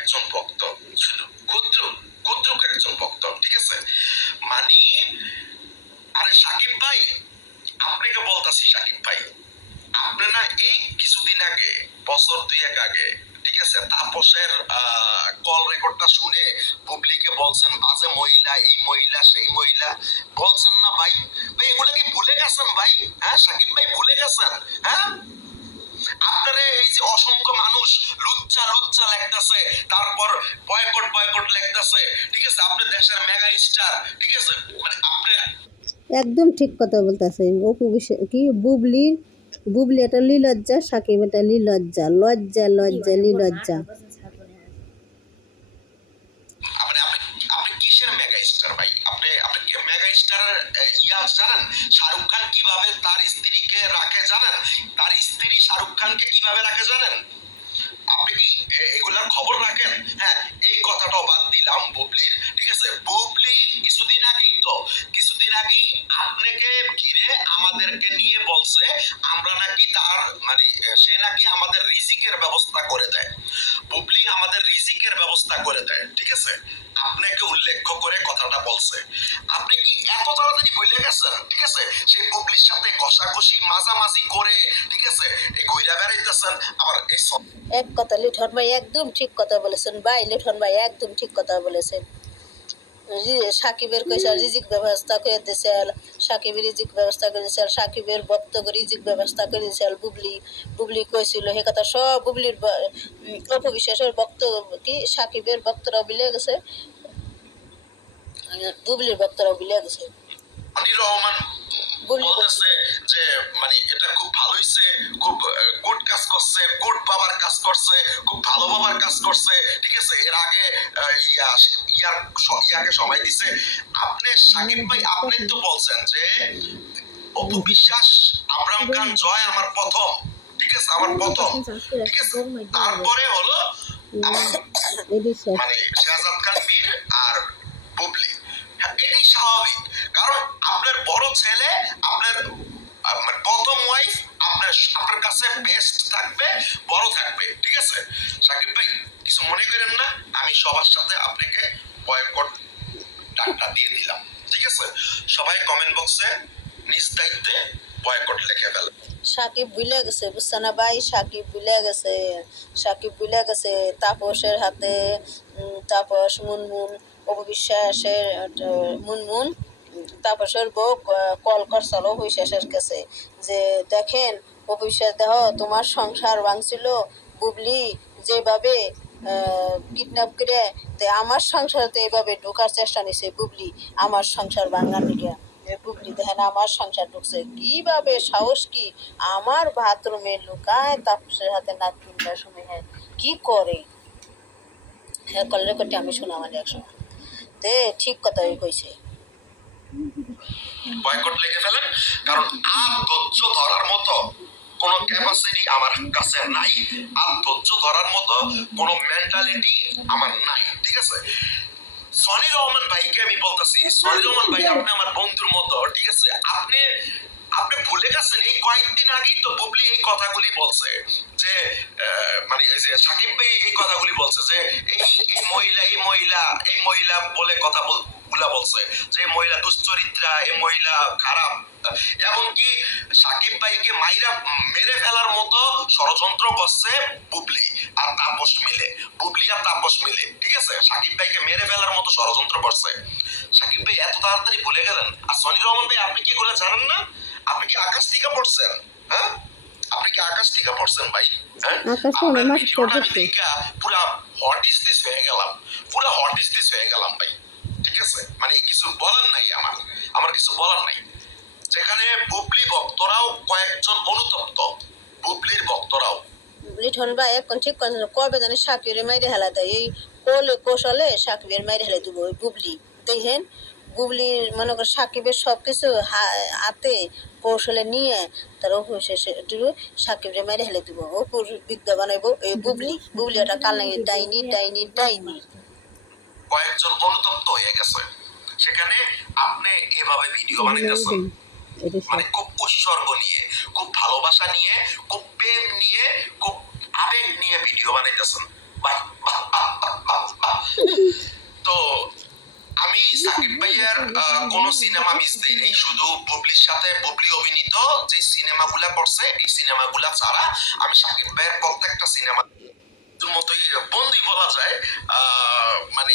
একজন ভক্ত, শুধু ক্ষুদ্র ক্ষুদ্র একজন ভক্ত, ঠিক আছে? মানে আরে সাকিব ভাই, আপনাকে বলতাছি সাকিব ভাই, আপনি না এই কিছুদিন আগে, বছর দুয়েক আগে, ঠিক আছে, তাপসের কল রেকর্ডটা শুনে পাবলিকে বলছেন, বাজে মহিলা, এই মহিলা, সেই মহিলা। বলছেন না ভাই। ভাই, এগুলা কি ভুলে গেছেন ভাই? হ্যাঁ সাকিব ভাই ভুলে গেছেন? হ্যাঁ? যে অসংখ্য মানুষ লুচ্চা লুচ্চা লেখতেছে তারপর বয়কট বয়কট লেখতেছে। ঠিক আছে? আপনি দেশের মেগা স্টার ঠিক আছে? মানে আপনি একদম ঠিক কথা বলতেছে। অপু কি? বুবলি বুবলি এটা লিলজ্জা সাকিব এটা লিলজ্জা। লজ্জা লজ্জা লিলজ্জা আপনি আপনি আপনি কিসের মেগা স্টার ভাই। আপনি আপনি মেগা স্টার ইয়া জানেন? শাহরুখ খান কীভাবে তার স্ত্রীকে রাখে জানেন? তার স্ত্রী শাহরুখ খানকে কীভাবে রাখে জানেন? আপনি কি এগুলার খবর রাখেন? হ্যাঁ এই কথাটাও বাদ দিলাম বুবলির। ঠিক আছে? বুবলি কিছুদিন আগেই তো আপনাকে ঘিরে আমাদেরকে নিয়ে বলছে, আমরা নাকি তার মানে সে নাকি আমাদের রিজিকের ব্যবস্থা করে দেয়। বুবলি আমাদের রিজিকের ব্যবস্থা করে দেয়, ঠিক আছে? আপনাকে উল্লেখ করে কথাটা বলছে। আপনি কি এত তাড়াতাড়ি গেছেন? ঠিক আছে? সেই বুবলির সাথে কষাকষি মাঝামাঝি করে, ঠিক আছে? এই ঘুরা বেড়াইতেছেন, আবার এই এক কথা, লিঠন ভাই একদম ঠিক কথা বলেছেন, ভাই, লিঠন ভাই একদম ঠিক কথা বলেছেন। সাকিবের কইসা রিজিক ব্যবস্থা করে দিয়েছেন সাকিবের রিজিক ব্যবস্থা করে দিয়েছেন সাকিবের বক্ত রিজিক ব্যবস্থা করে দিয়েছেন বুবলি বুবলি কইছিল সে কথা সব বুবলির অপবিশ্বাসের বক্ত কি সাকিবের বক্তরাও বিলে গেছে। বুবলির বক্তরাও বিলে গেছে। রহমান বলতেছে যে মানে এটা খুব ভালো হইছে খুব কাজ করছে খুব ভালো বাবার কাজ করছে। ঠিক আছে? এর আগে ইয়ার ইয়াকে সময় দিছে। আপনি সাকিব ভাই আপনি তো বলছেন যে অপু বিশ্বাস আবরাম খান জয় আমার প্রথম। ঠিক আছে? আমার প্রথম। ঠিক আছে? তারপরে হলো আমার মানে শাহজাদ খান বীর আর বুবলি। হ্যাঁ, এটাই স্বাভাবিক। কারণ আপনার বড় ছেলে আপনার মানে প্রথম ওয়াইফ আপনার কাছে বেস্ট থাকবে, বড় থাকবে, ঠিক আছে? সাকিব ভাই, কিছু মনে করেন না? আমি সবার সাথে আপনাকে বয়কট ডাকটা দিয়ে দিলাম, ঠিক আছে? সবাই কমেন্ট বক্সে নিজ দায়িত্বে বয়কট লিখে ফেলে। সাকিব ভুলে গেছে, বুঝছে না ভাই? সাকিব ভুলে গেছে, সাকিব ভুলে গেছে। তাপসের হাতে তাপস, মুনমুন, অপবিশ্বাসের মুনমুন তাপসের বউ কল করছিল অপবিশ্বাসের কাছে। যে দেখেন অপবিশ্বাস দেহ তোমার সংসার ভাঙছিল, বুবলি, যেভাবে কিডন্যাপ করে, তে আমার সংসারতে এভাবে ঢোকার চেষ্টা নিছে, বুবলি, আমার সংসার ভাঙার লিগে। বুবলি, দেখেন আমার সংসার ঢুকছে, কীভাবে সাহস কি? আমার বাথরুমে লুকায় তাপসের হাতে নাক কিনবার সময় হ্যাঁ কি করে? হ্যাঁ কল রেকর্ডটি আমি শোনা মানে একসময়। দে ঠিক কথাই কইছে। বয়কট লিখে ফেলেন? কারণ আর ধৈর্য ধরার মতো। কোনো ক্যাপাসিটি আমার কাছে নাই আর ধৈর্য ধরার মতো কোনো মেন্টালিটি আমার নাই, ঠিক আছে? সনি রহমান ভাইকে আমি বলতেছি সনি রহমান ভাই আপনি আমার বন্ধুর মতো, ঠিক আছে? আপনি আপনি ভুলে গেছেন, এই কয়েকদিন আগেই তো বুবলি এই কথাগুলি বলছে যে মানে এই যে সাকিব ভাই এই কথাগুলি বলছে যে, এই এই মহিলা এই মহিলা এই মহিলা বলে কথা বল গুলা বলছে যে মহিলা দুশ্চরিত্রা এই মহিলা খারাপ। এমনকি সাকিব ভাইকে মাইরা মেরে ফেলার মতো ষড়যন্ত্র করছে বুবলি আর তাপস মিলে। বুবলি আর তাপস মিলে ঠিক আছে? সাকিব ভাইকে মেরে ফেলার মতো ষড়যন্ত্র করছে। সাকিব ভাই এত তাড়াতাড়ি ভুলে গেলেন। আর সনি রহমান ভাই আপনি কি এগুলো জানেন না? আপনি কি আকাশ থেকে পড়ছেন? হ্যাঁ? আপনি কি আকাশ থেকে পড়ছেন ভাই? হ্যাঁ? আপনার ভিডিওটা আমি দেখা পুরা হট ইজ দিস হয়ে গেলাম। পুরা হট ইজ দিস হয়ে গেলাম ভাই। কিছু বলার নাই। যেখানে বুবলি ভক্তরাও কয়েকজন অনুতপ্ত। বুবলির ভক্তরাও। লিঠন ভাই এখন ঠিক কথা কবে জানি সাকিবের মাইরে হেলা দেয়। এই কোলে কৌশলে সাকিবের মাইরে হেলে দিব ওই বুবলি। দেখেন বুবলির মনে কর সাকিবের সব কিছু হাতে কৌশলে নিয়ে তার অবশেষে একটু সাকিবের মাইরে হেলে দিব। অপুর বিদ্যা বানাইবো। এই বুবলি বুবলি ওটা কাল ডাইনি ডাইনি ডাইনি। কয়েকজন অনুতপ্ত হয়ে গেছে। সেখানে আপনি এভাবে ভিডিও বানাইতেছেন। মানে খুব উৎসর্গ নিয়ে খুব ভালোবাসা নিয়ে খুব প্রেম নিয়ে খুব আবেগ নিয়ে ভিডিও বানাইতেছেন। তো আমি সাকিব ভাইয়ার কোন সিনেমা মিস দেই নাই। শুধু বুবলির সাথে বুবলি অভিনীত যে সিনেমাগুলা করছে এই সিনেমাগুলা ছাড়া আমি সাকিব ভাইয়ের প্রত্যেকটা সিনেমা মতোই বন্দি বলা যায় মানে